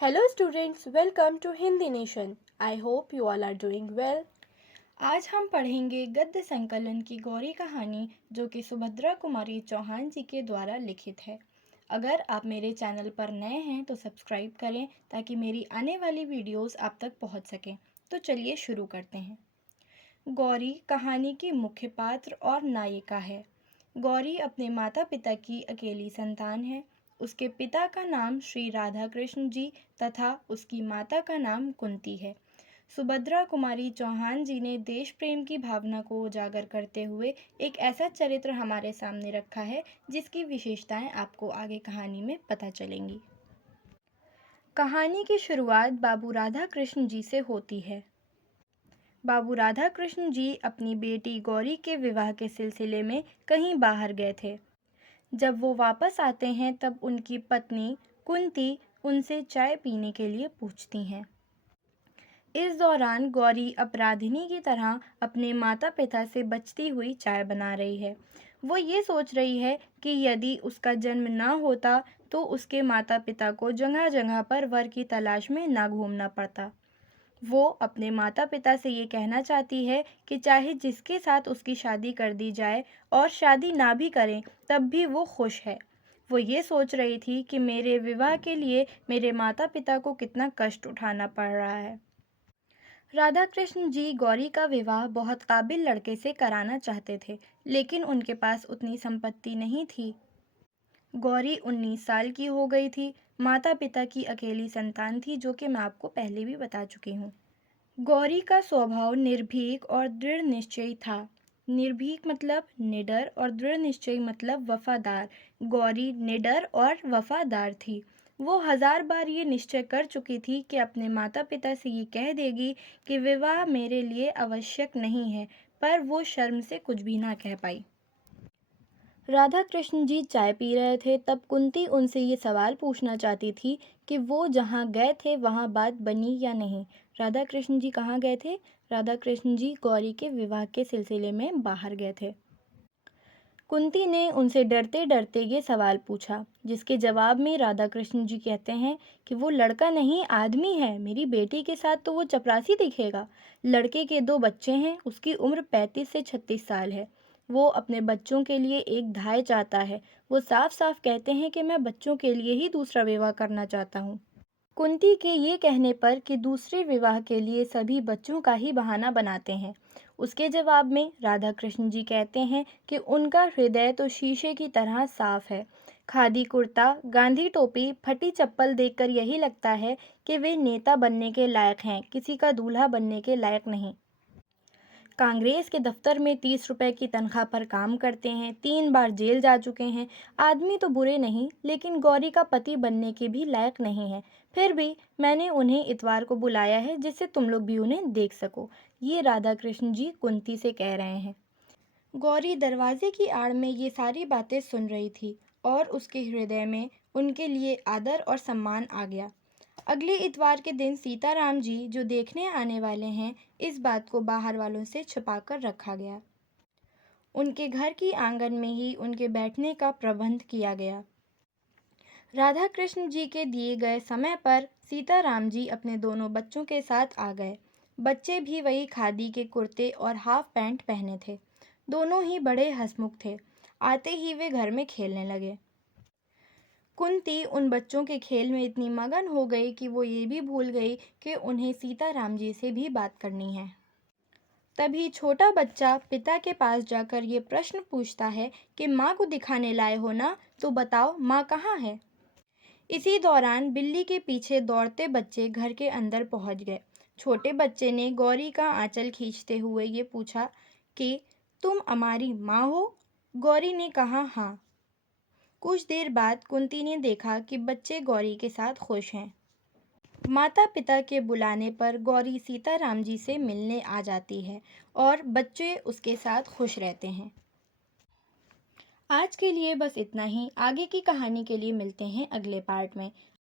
Hello students, welcome to Hindi Nation. I hope you all are doing well. आज हम पढ़ेंगे गद्य संकलन की गौरी कहानी जो कि सुभद्रा कुमारी चौहान जी के द्वारा लिखित है। अगर आप मेरे चैनल पर नए हैं तो सब्सक्राइब करें ताकि मेरी आने वाली वीडियोस आप तक पहुंच सकें। तो चलिए शुरू करते हैं। गौरी कहानी की मुख्य पात्र और नायिका है। गौरी अपने माता पिता की अकेली संतान है। उसके पिता का नाम श्री राधा कृष्ण जी तथा उसकी माता का नाम कुंती है। सुभद्रा कुमारी चौहान जी ने देश प्रेम की भावना को उजागर करते हुए एक ऐसा चरित्र हमारे सामने रखा है जिसकी विशेषताएं आपको आगे कहानी में पता चलेंगी। कहानी की शुरुआत बाबू राधा कृष्ण जी से होती है। बाबू राधा कृष्ण जी अपनी बेटी गौरी के विवाह के सिलसिले में कहीं बाहर गए थे। जब वो वापस आते हैं तब उनकी पत्नी कुंती उनसे चाय पीने के लिए पूछती हैं। इस दौरान गौरी अपराधिनी की तरह अपने माता पिता से बचती हुई चाय बना रही है। वो ये सोच रही है कि यदि उसका जन्म ना होता तो उसके माता पिता को जगह जगह पर वर की तलाश में ना घूमना पड़ता। वो अपने माता पिता से ये कहना चाहती है कि चाहे जिसके साथ उसकी शादी कर दी जाए और शादी ना भी करें तब भी वो खुश है। वो ये सोच रही थी कि मेरे विवाह के लिए मेरे माता पिता को कितना कष्ट उठाना पड़ रहा है। राधा कृष्ण जी गौरी का विवाह बहुत काबिल लड़के से कराना चाहते थे, लेकिन उनके पास उतनी संपत्ति नहीं थी। गौरी 19 साल की हो गई थी। माता पिता की अकेली संतान थी, जो कि मैं आपको पहले भी बता चुकी हूँ। गौरी का स्वभाव निर्भीक और दृढ़ निश्चयी था। निर्भीक मतलब निडर और दृढ़ निश्चयी मतलब वफादार। गौरी निडर और वफादार थी। वो 1000 बार ये निश्चय कर चुकी थी कि अपने माता पिता से ये कह देगी कि विवाह मेरे लिए आवश्यक नहीं है, पर वो शर्म से कुछ भी ना कह पाई। राधा कृष्ण जी चाय पी रहे थे तब कुंती उनसे ये सवाल पूछना चाहती थी कि वो जहाँ गए थे वहाँ बात बनी या नहीं। राधा कृष्ण जी कहाँ गए थे? राधा कृष्ण जी गौरी के विवाह के सिलसिले में बाहर गए थे। कुंती ने उनसे डरते डरते ये सवाल पूछा, जिसके जवाब में राधा कृष्ण जी कहते हैं कि वो लड़का नहीं आदमी है। मेरी बेटी के साथ तो वो चपरासी दिखेगा। लड़के के 2 बच्चे हैं। उसकी उम्र 35 से 36 साल है। वो अपने बच्चों के लिए एक धाय चाहता है। वो साफ साफ कहते हैं कि मैं बच्चों के लिए ही दूसरा विवाह करना चाहता हूँ। कुंती के ये कहने पर कि दूसरे विवाह के लिए सभी बच्चों का ही बहाना बनाते हैं, उसके जवाब में राधा कृष्ण जी कहते हैं कि उनका हृदय तो शीशे की तरह साफ है। खादी कुर्ता, गांधी टोपी, फटी चप्पल देखकर यही लगता है कि वे नेता बनने के लायक हैं, किसी का दूल्हा बनने के लायक नहीं। कांग्रेस के दफ्तर में 30 रुपए की तनख्वाह पर काम करते हैं, 3 बार जेल जा चुके हैं। आदमी तो बुरे नहीं, लेकिन गौरी का पति बनने के भी लायक नहीं है। फिर भी मैंने उन्हें इतवार को बुलाया है जिससे तुम लोग भी उन्हें देख सको। ये राधा कृष्ण जी कुंती से कह रहे हैं। गौरी दरवाजे की आड़ में ये सारी बातें सुन रही थी और उसके हृदय में उनके लिए आदर और सम्मान आ गया। अगले इतवार के दिन सीताराम जी जो देखने आने वाले हैं, इस बात को बाहर वालों से छुपाकर रखा गया। उनके घर की आंगन में ही उनके बैठने का प्रबंध किया गया। राधा कृष्ण जी के दिए गए समय पर सीताराम जी अपने दोनों बच्चों के साथ आ गए। बच्चे भी वही खादी के कुर्ते और हाफ पैंट पहने थे। दोनों ही बड़े हंसमुख थे। आते ही वे घर में खेलने लगे। कुंती उन बच्चों के खेल में इतनी मगन हो गई कि वो ये भी भूल गई कि उन्हें सीताराम जी से भी बात करनी है। तभी छोटा बच्चा पिता के पास जाकर ये प्रश्न पूछता है कि माँ को दिखाने लाए हो ना, तो बताओ माँ कहाँ है। इसी दौरान बिल्ली के पीछे दौड़ते बच्चे घर के अंदर पहुंच गए। छोटे बच्चे ने गौरी का आंचल खींचते हुए ये पूछा कि तुम हमारी माँ हो? गौरी ने कहा हाँ। कुछ देर बाद कुंती ने देखा कि बच्चे गौरी के साथ खुश हैं। माता पिता के बुलाने पर गौरी सीताराम जी से मिलने आ जाती है और बच्चे उसके साथ खुश रहते हैं। आज के लिए बस इतना ही। आगे की कहानी के लिए मिलते हैं अगले पार्ट में।